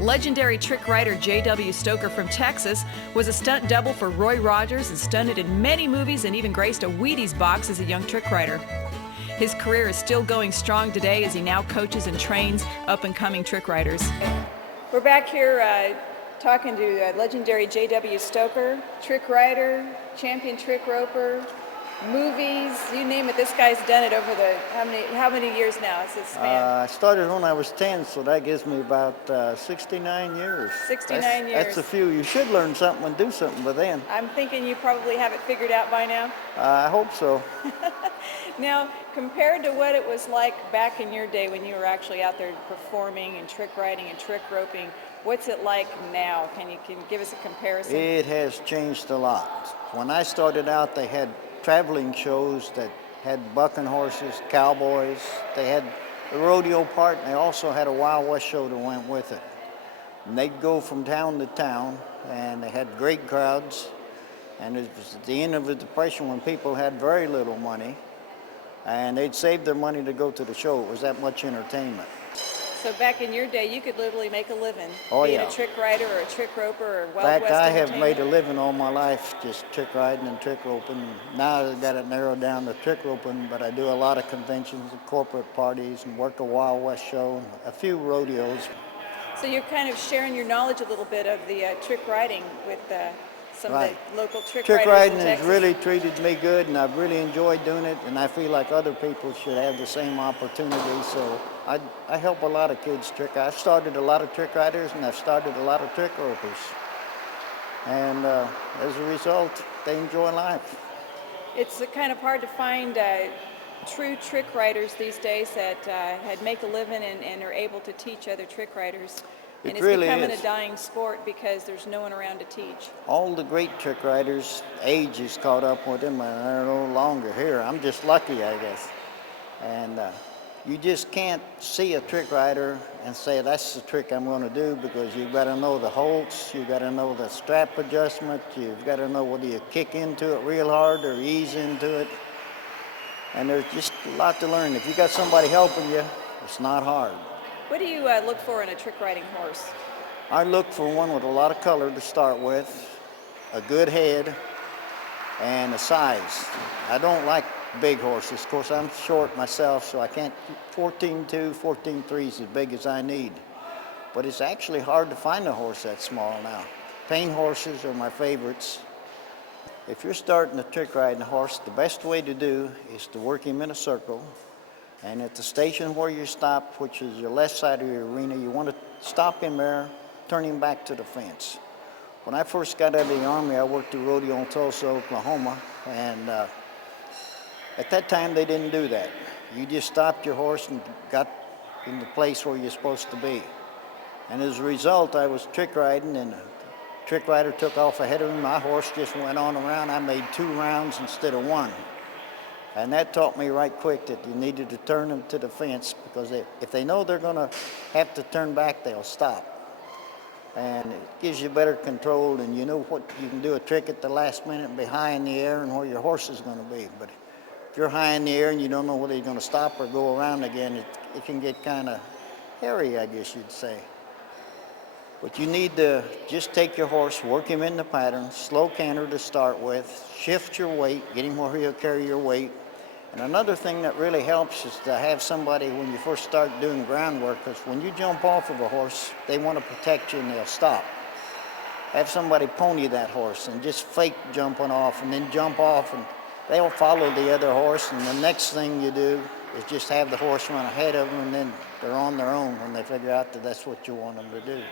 Legendary trick rider J.W.Stoker from Texas was a stunt double for Roy Rogers and stunted in many movies and even graced a Wheaties box as a young trick rider. His career is still going strong today as he now coaches and trains up-and-coming trick riders. We're back here talking to legendary J.W.Stoker, trick rider, champion trick roper, movies, you name it. This guy's done it over the, how many years now is this span? I started when I was 10, so that gives me about 69 years. 69 years. That's a few. You should learn something and do something by then. I'm thinking you probably have it figured out by now. I hope so. Now, compared to what it was like back in your day when you were actually out there performing and trick riding and trick roping, what's it like now? Can you give us a comparison? It has changed a lot. When I started out, they had traveling shows that had bucking horses, cowboys. They had the rodeo part, and they also had a Wild West show that went with it. And they'd go from town to town, and they had great crowds. And it was at the end of the Depression when people had very little money, and they'd save their money to go to the show. It was that much entertainment. So back in your day, you could literally make a living being a trick rider or a trick roper or Wild West. In fact, I have made a entertainer. living all my life just trick riding and trick roping. Now I've got it narrowed down to trick roping, but I do a lot of conventions and corporate parties and work a Wild West show and a few rodeos. So you're kind of sharing your knowledge a little bit of the trick riding with some of the local trick riders riding in Texas. has really treated me good, and I've really enjoyed doing it, and I feel like other people should have the same opportunity. So I help a lot of kids trick. I've started a lot of trick riders, and I've started a lot of trick ropers. And as a result, they enjoy life. It's kind of hard to find true trick riders these days that make a living and are able to teach other trick riders. And it's really becoming is. a dying sport because there's no one around to teach. All the great trick riders, age has caught up with them, and they're no longer here. I'm just lucky, I guess. And you just can't see a trick rider and say, that's the trick I'm going to do, because you've got to know the holds, you've got to know the strap adjustment, you've got to know whether you kick into it real hard or ease into it. And there's just a lot to learn. If you got somebody helping you, it's not hard. What do you look for in a trick riding horse? I look for one with a lot of color to start with, a good head, and a size. I don't like big horses. Of course, I'm short myself, so I can't. 14.2, 14.3 is as big as I need. But it's actually hard to find a horse that small now. Pain horses are my favorites. If you're starting a trick riding horse, the best way to do is to work him in a circle. And at the station where you stop, which is your left side of your arena, you want to stop him there, turn him back to the fence. When I first got out of the Army, I worked a rodeo in Tulsa, Oklahoma, and at that time they didn't do that. You just stopped your horse and got in the place where you're supposed to be. And as a result, I was trick riding, and the trick rider took off ahead of him. My horse just went on around. I made 2 rounds instead of 1. And that taught me right quick that you needed to turn them to the fence, because if they know they're going to have to turn back, they'll stop. And it gives you better control, and you know what you can do a trick at the last minute and be high in the air and where your horse is going to be. But if you're high in the air and you don't know whether you're going to stop or go around again, it can get kind of hairy, I guess you'd say. But you need to just take your horse, work him in the pattern, slow canter to start with, shift your weight, get him where he'll carry your weight. And another thing that really helps is to have somebody when you first start doing groundwork, because when you jump off of a horse, they want to protect you and they'll stop. Have somebody pony that horse and just fake jumping off and then jump off, and they'll follow the other horse, and the next thing you do is just have the horse run ahead of them, and then they're on their own when they figure out that that's what you want them to do.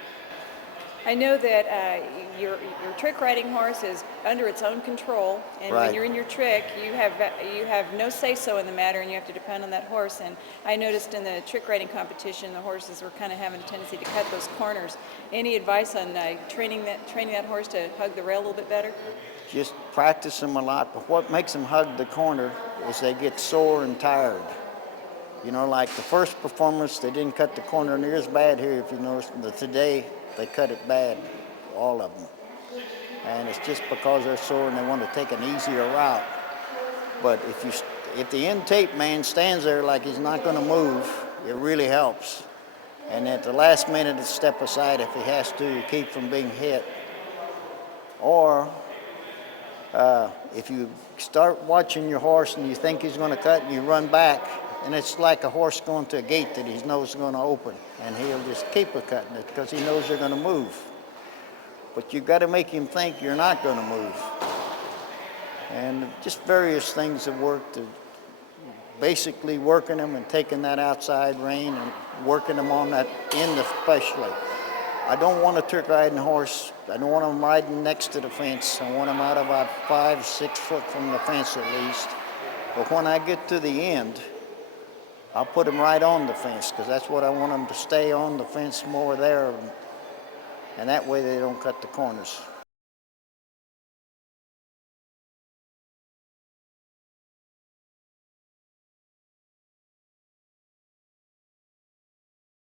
I know that your trick riding horse is under its own control, and when you're in your trick, you have no say-so in the matter, and you have to depend on that horse. And I noticed in the trick riding competition, the horses were kind of having a tendency to cut those corners. Any advice on training that horse to hug the rail a little bit better? Just practice them a lot, but what makes them hug the corner is they get sore and tired. You know, like the first performance, they didn't cut the corner near as bad here, if you notice, but today they cut it bad, all of them. And it's just because they're sore and they want to take an easier route. But if the end tape man stands there like he's not going to move, it really helps. and at the last minute to step aside if he has to keep from being hit. Or if you start watching your horse and you think he's going to cut and you run back, and it's like a horse going to a gate that he knows is going to open, and he'll just keep cutting it because he knows you're going to move. But you've got to make him think you're not going to move. And just various things have worked. Basically working them and taking that outside rein and working them on that end especially. I don't want a trick riding horse. I don't want them riding next to the fence. I want them out about 5, 6 foot from the fence at least. But when I get to the end, I'll put them right on the fence because that's what I want them to stay on the fence more there. And that way they don't cut the corners.